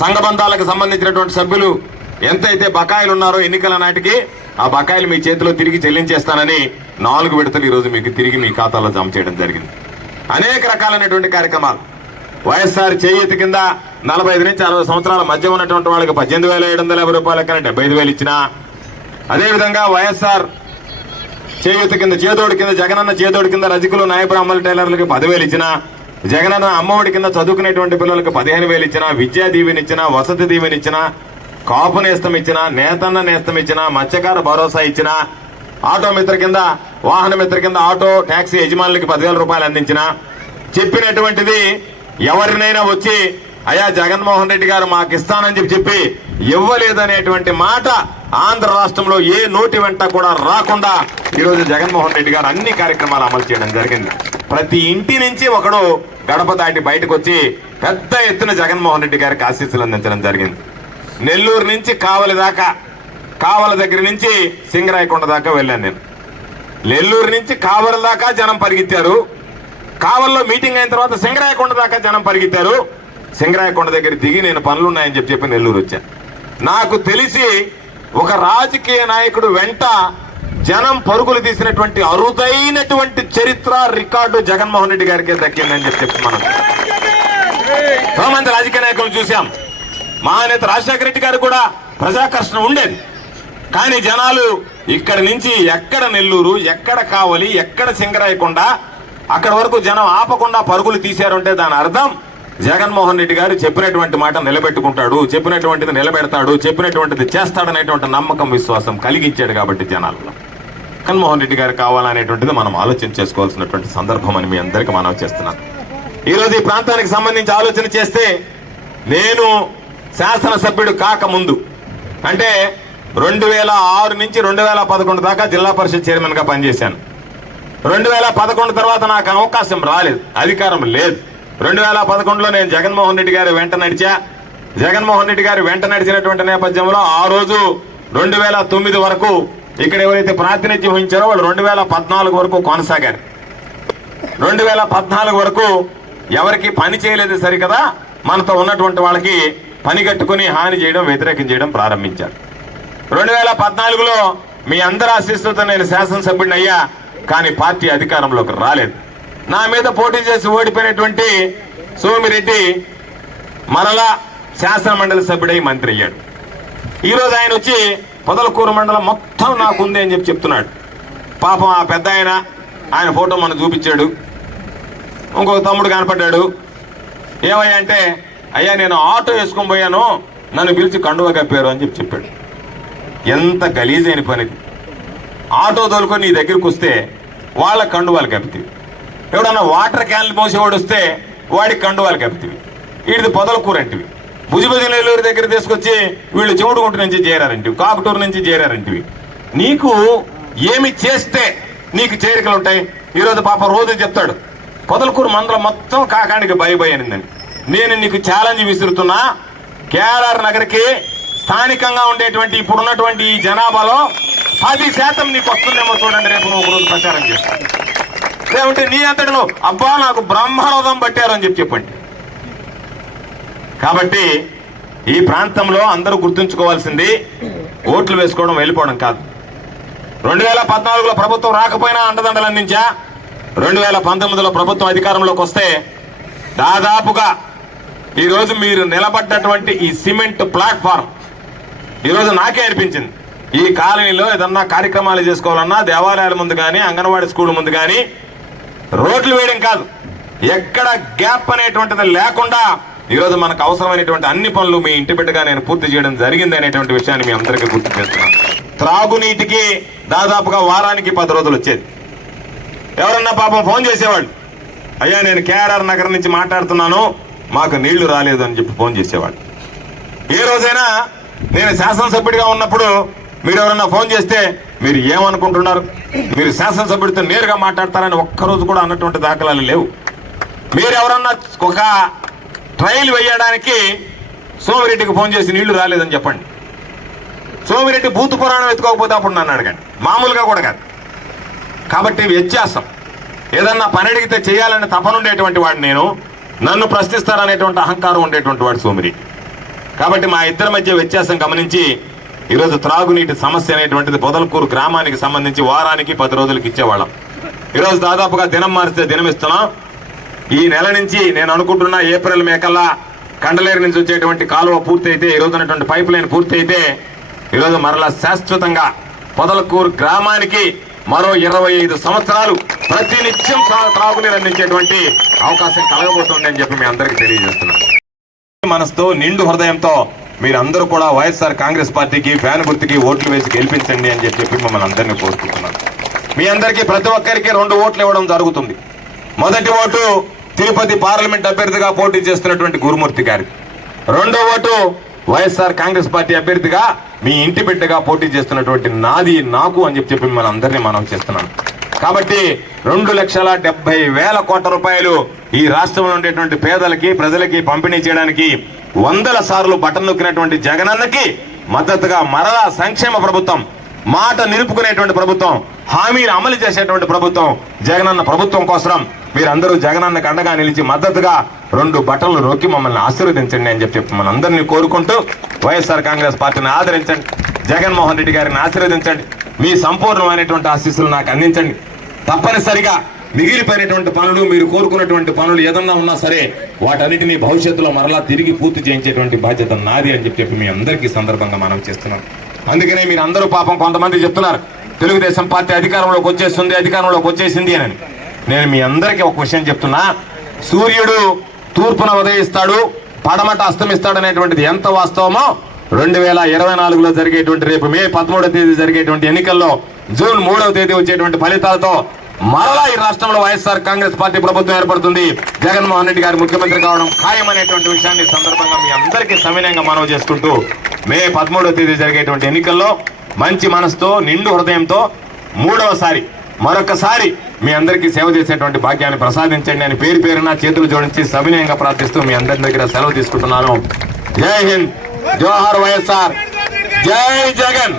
సంఘబంధాలకు సంబంధించినటువంటి సభ్యులు ఎంతైతే బకాయిలు ఉన్నారో ఎన్నికల నాటికి ఆ బకాయిలు మీ చేతిలో తిరిగి చెల్లించేస్తానని 4 విడతలు ఈరోజు మీకు తిరిగి మీ ఖాతాలో జమ చేయడం జరిగింది. అనేక రకాలైనటువంటి కార్యక్రమాలు వైఎస్ఆర్ చేయూతి కింద 45 నుంచి 60 సంవత్సరాల మధ్య ఉన్నటువంటి వాళ్ళకి 18,750 రూపాయల కన్నా 75,000 ఇచ్చినా, అదేవిధంగా వైఎస్ఆర్ చేయూతి కింద చేదోడు కింద జగనన్న చేదోడు కింద రజకులు నాయబ్రాహ్మణ టైలర్లకి 10,000 ఇచ్చినా, జగనన్న అమ్మఒడి కింద చదువుకునేటువంటి పిల్లలకు 15,000 ఇచ్చినా, విద్యా దీవెన ఇచ్చినా, వసతి దీవెన ఇచ్చినా, కాపు నేస్తం ఇచ్చినా, నేతన్న నేస్తం ఇచ్చినా, మత్స్యకార భరోసా ఇచ్చినా, ఆటో మిత్ర కింద వాహన మిత్ర కింద ఆటో ట్యాక్సీ యజమానులకి 10,000 రూపాయలు అందించినా, చెప్పినటువంటిది ఎవరినైనా వచ్చి అయ్యా జగన్మోహన్ రెడ్డి గారు మాకు ఇస్తానని చెప్పి ఇవ్వలేదనేటువంటి మాట ఆంధ్ర రాష్ట్రంలో ఏ నోటి వెంట కూడా రాకుండా ఈరోజు జగన్మోహన్ రెడ్డి గారు అన్ని కార్యక్రమాలు అమలు చేయడం జరిగింది. ప్రతి ఇంటి నుంచి ఒకడు గడప దాటి బయటకు వచ్చి పెద్ద ఎత్తున జగన్మోహన్ రెడ్డి గారికి ఆశీస్సులు అందించడం జరిగింది. నెల్లూరు నుంచి కావలి దాకా, కావల దగ్గర నుంచి సింగరాయకొండ దాకా వెళ్ళాను నేను. నెల్లూరు నుంచి కావలి దాకా జనం పరిగెత్తారు. కావల్లో మీటింగ్ అయిన తర్వాత సింగరాయకొండ దాకా జనం పరిగెత్తారు. సింగరాయకొండ దగ్గర దిగి నేను పనులున్నాయని చెప్పి నెల్లూరు వచ్చాను. నాకు తెలిసి ఒక రాజకీయ నాయకుడు వెంట జనం పరుగులు తీసినటువంటి అరుదైనటువంటి చరిత్ర రికార్డు జగన్మోహన్ రెడ్డి గారికి దక్కిందని చెప్పి మనం మంది రాజకీయ నాయకులు చూసాం. మహానేత రాజశేఖర రెడ్డి గారు కూడా ప్రజాకర్షణ ఉండేది. కానీ జనాలు ఇక్కడి నుంచి ఎక్కడ నెల్లూరు, ఎక్కడ కావలి, ఎక్కడ సింగరాయకొండ అక్కడ వరకు జనం ఆపకుండా పరుగులు తీశారంటే దాని అర్థం జగన్మోహన్ రెడ్డి గారు చెప్పినటువంటి మాట నిలబెట్టుకుంటాడు, చెప్పినటువంటిది నిలబెడతాడు, చెప్పినటువంటిది చేస్తాడనేటువంటి నమ్మకం విశ్వాసం కలిగించాడు. కాబట్టి జనాల్లో జగన్మోహన్ రెడ్డి గారు కావాలనేటువంటిది మనం ఆలోచన చేసుకోవాల్సినటువంటి సందర్భం అని మీ అందరికీ మనవి చేస్తున్నాను. ఈరోజు ఈ ప్రాంతానికి సంబంధించి ఆలోచన చేస్తే నేను శాసనసభ్యుడు కాకముందు అంటే 2006 నుంచి 2011 దాకా జిల్లా పరిషత్ చైర్మన్ గా పనిచేశాను. 2011 తర్వాత నాకు అవకాశం రాలేదు, అధికారం లేదు. 2011లో నేను జగన్మోహన్ రెడ్డి గారి వెంట నడిచా. జగన్మోహన్ రెడ్డి గారి వెంట నడిచినటువంటి నేపథ్యంలో ఆ రోజు 2009 వరకు ఇక్కడ ఎవరైతే ప్రాతినిధ్యం వహించారో వాళ్ళు 2014 వరకు కొనసాగారు. 2014 వరకు ఎవరికి పని చేయలేదు సరికదా, మనతో ఉన్నటువంటి వాళ్ళకి పని కట్టుకుని హాని చేయడం, వ్యతిరేకం చేయడం ప్రారంభించారు. 2014లో మీ అందరి ఆశీస్సులతో నేను శాసనసభ్యుడిని అయ్యా, కానీ పార్టీ అధికారంలోకి రాలేదు. నా మీద పోటీ చేసి ఓడిపోయినటువంటి సోమిరెడ్డి మరలా శాసన మండలి సభ్యుడై మంత్రి అయ్యాడు. ఈరోజు ఆయన వచ్చి పొదలకూరు మండలం మొత్తం నాకుంది అని చెప్తున్నాడు. పాపం ఆ పెద్ద ఆయన ఫోటో మనం చూపించాడు. ఇంకొక తమ్ముడు కనపడ్డాడు. ఏమయ్యా అంటే, అయ్యా నేను ఆటో వేసుకొని పోయాను, నన్ను పిలిచి కండువా కప్పారు అని చెప్పాడు. ఎంత గలీజైన పని! ఆటో తోలుకొని నీ దగ్గరికి వస్తే వాళ్ళ కండువాలు కప్పితివి. ఎవడన్నా వాటర్ క్యాన్లు పోసేవాడు వస్తే వాడికి కండువాలు కప్పితివి. వీడిది పొదలకూరు అంటివి. భుజభుజ నెల్లూరు దగ్గర తీసుకొచ్చి వీళ్ళు చెవుడుగుంట నుంచి చేరారంటివి, కాకుటూరు నుంచి చేరారంటివి. నీకు ఏమి చేస్తే నీకు చేరికలు ఉంటాయి? ఈరోజు పాప రోజు చెప్తాడు, పొదలకూరు మండలం మొత్తం కాకానికి భయ అనిందని. నేను నీకు ఛాలెంజ్ విసురుతున్నా, కేఆర్ఆర్ నగర్కి స్థానికంగా ఉండేటువంటి ఇప్పుడున్నటువంటి ఈ జనాభాలో 10% నీకు వస్తుందేమో చూడండి. రేపు నువ్వు ఒక రోజు ప్రచారం చేస్తాను. లేకుంటే నీ అంతటి నువ్వు అబ్బా నాకు బ్రహ్మరోధం పట్టారు అని చెప్పండి. కాబట్టి ఈ ప్రాంతంలో అందరూ గుర్తుంచుకోవాల్సింది ఓట్లు వేసుకోవడం వెళ్ళిపోవడం కాదు. 2014లో ప్రభుత్వం రాకపోయినా అండదండలు అందించా. 2019లో ప్రభుత్వం అధికారంలోకి వస్తే దాదాపుగా ఈరోజు మీరు నిలబడ్డటువంటి ఈ సిమెంట్ ప్లాట్ఫారం ఈరోజు నాకే అనిపించింది. ఈ కాలనీలో ఏదన్నా కార్యక్రమాలు చేసుకోవాలన్నా దేవాలయాల ముందు కానీ, అంగన్వాడీ స్కూల్ ముందు కానీ రోడ్లు వేయడం కాదు, ఎక్కడ గ్యాప్ అనేటువంటిది లేకుండా ఈరోజు మనకు అవసరమైనటువంటి అన్ని పనులు మీ ఇంటి బిడ్డగా నేను పూర్తి చేయడం జరిగింది అనేటువంటి విషయాన్ని మీ అందరికీ గుర్తు చేస్తున్నాను. త్రాగునీటికి దాదాపుగా వారానికి 10 రోజులు వచ్చేది. ఎవరన్నా పాపం ఫోన్ చేసేవాళ్ళు, అయ్యా నేను కేఆర్ఆర్ నగర్ నుంచి మాట్లాడుతున్నాను, మాకు నీళ్లు రాలేదు అని చెప్పి ఫోన్ చేసేవాళ్ళు. ఏ రోజైనా నేను శాసనసభ్యుడిగా ఉన్నప్పుడు మీరు ఎవరన్నా ఫోన్ చేస్తే మీరు ఏమనుకుంటున్నారు, మీరు శాసనసభ్యుడితో నేరుగా మాట్లాడతారని ఒక్కరోజు కూడా అన్నటువంటి దాఖలాలు లేవు. మీరు ఎవరన్నా ఒక ట్రయల్ వేయడానికి సోమిరెడ్డికి ఫోన్ చేసి నీళ్లు రాలేదని చెప్పండి. సోమిరెడ్డి భూత పురాణం ఎత్తుకోకపోతే అప్పుడు నన్ను అడగండి, మామూలుగా కూడా కాదు. కాబట్టి వ్యత్యాసం, ఏదన్నా పని అడిగితే చేయాలని తపనుండేటువంటి వాడు నేను, నన్ను ప్రశ్నిస్తారనేటువంటి అహంకారం ఉండేటువంటి వాడు సోమిరెడ్డి. కాబట్టి మా ఇద్దరి మధ్య వ్యత్యాసం గమనించి ఈరోజు త్రాగునీటి సమస్య అనేటువంటిది పొదలకూరు గ్రామానికి సంబంధించి వారానికి 10 రోజులకి ఇచ్చేవాళ్ళం. ఈరోజు దాదాపుగా దినం మారిస్తే దినం ఇస్తున్నాం. ఈ నెల నుంచి నేను అనుకుంటున్నా ఏప్రిల్ మేకల్లా కండలేరు నుంచి వచ్చేటువంటి కాలువ పూర్తి అయితే, ఈ రోజు ఉన్నటువంటి పైప్ లైన్ పూర్తి అయితే ఈరోజు మరలా శాశ్వతంగా పొదలకూరు గ్రామానికి మరో 25 సంవత్సరాలు ప్రతినిత్యం త్రాగునీరు అందించేటువంటి అవకాశం కలగబోతుంది అని చెప్పి మీ అందరికీ తెలియజేస్తున్నాను. మనసుతో నిండు హృదయంతో మీరందరూ కూడా వైఎస్ఆర్ కాంగ్రెస్ పార్టీకి ఫ్యాన్ గుర్తుకి ఓట్లు వేసి గెలిపించండి అని చెప్పి మిమ్మల్ని అందరినీ కోరుకుంటున్నాను. మీ అందరికీ ప్రతి ఒక్కరికి 2 ఓట్లు ఇవ్వడం జరుగుతుంది. మొదటి ఓటు తిరుపతి పార్లమెంట్ అభ్యర్థిగా పోటీ చేస్తున్నటువంటి గురుమూర్తి గారికి, 2వ ఓటు వైఎస్ఆర్ కాంగ్రెస్ పార్టీ అభ్యర్థిగా మీ ఇంటి బిడ్డగా పోటీ చేస్తున్నటువంటి నాకు అని చెప్పి మిమ్మల్ని అందరినీ మనం చేస్తున్నాను. కాబట్టి 2,70,000 కోట్ల రూపాయలు ఈ రాష్ట్రంలో ఉండేటువంటి పేదలకి ప్రజలకి పంపిణీ చేయడానికి 100 సార్లు బటన్ నొక్కినటువంటి జగనన్నకి మద్దతుగా మరలా సంక్షేమ ప్రభుత్వం, మాట నిలుపుకునేటువంటి ప్రభుత్వం, హామీలు అమలు చేసేటువంటి ప్రభుత్వం జగనన్న ప్రభుత్వం కోసం మీరందరూ జగనన్నకు అండగా నిలిచి మద్దతుగా 2 బటన్లు నొక్కి మమ్మల్ని ఆశీర్వదించండి అని చెప్పి మన అందరినీ కోరుకుంటూ వైఎస్ఆర్ కాంగ్రెస్ పార్టీని ఆదరించండి, జగన్మోహన్ రెడ్డి గారిని ఆశీర్వదించండి, మీ సంపూర్ణమైనటువంటి ఆశీస్సులు నాకు అందించండి. తప్పనిసరిగా మిగిలిపోయినటువంటి పనులు, మీరు కోరుకున్నటువంటి పనులు ఏదన్నా ఉన్నా సరే వాటన్నిటినీ భవిష్యత్తులో మరలా తిరిగి పూర్తి చేయించేటువంటి బాధ్యత నాది అని చెప్పి మీ అందరికీ సందర్భంగా మనం చేస్తున్నాం. అందుకనే మీరు అందరూ పాపం కొంతమంది చెప్తున్నారు తెలుగుదేశం పార్టీ అధికారంలోకి వచ్చేసింది అని. నేను మీ అందరికీ ఒక విషయం చెప్తున్నా, సూర్యుడు తూర్పున ఉదయిస్తాడు, పడమట అస్తమిస్తాడు అనేటువంటిది ఎంత వాస్తవమో 2024లో జరిగేటువంటి రేపు మే 13వ తేదీ జరిగేటువంటి ఎన్నికల్లో జూన్ 3వ తేదీ వచ్చేటువంటి ఫలితాలతో మరలా ఈ రాష్ట్రంలో వైఎస్ఆర్ కాంగ్రెస్ పార్టీ ప్రభుత్వం ఏర్పడుతుంది, జగన్మోహన్ రెడ్డి గారు ముఖ్యమంత్రి కావడం ఖాయమనేటువంటి విషయాన్ని సందర్భంగా మీ అందరికీ సవినయంగా మనవి చేసుకుంటూ మే 13వ తేదీ జరిగేటువంటి ఎన్నికల్లో మంచి మనసుతో నిండు హృదయంతో మరొకసారి మీ అందరికీ సేవ చేసేటువంటి భాగ్యాన్ని ప్రసాదించండి అని పేరు పేరున చేతులు జోడించి సవినయంగా ప్రార్థిస్తూ మీ అందరి దగ్గర సెలవు తీసుకుంటున్నాను. జై హింద్, జోహార్ వైఎస్ఆర్, జై జగన్.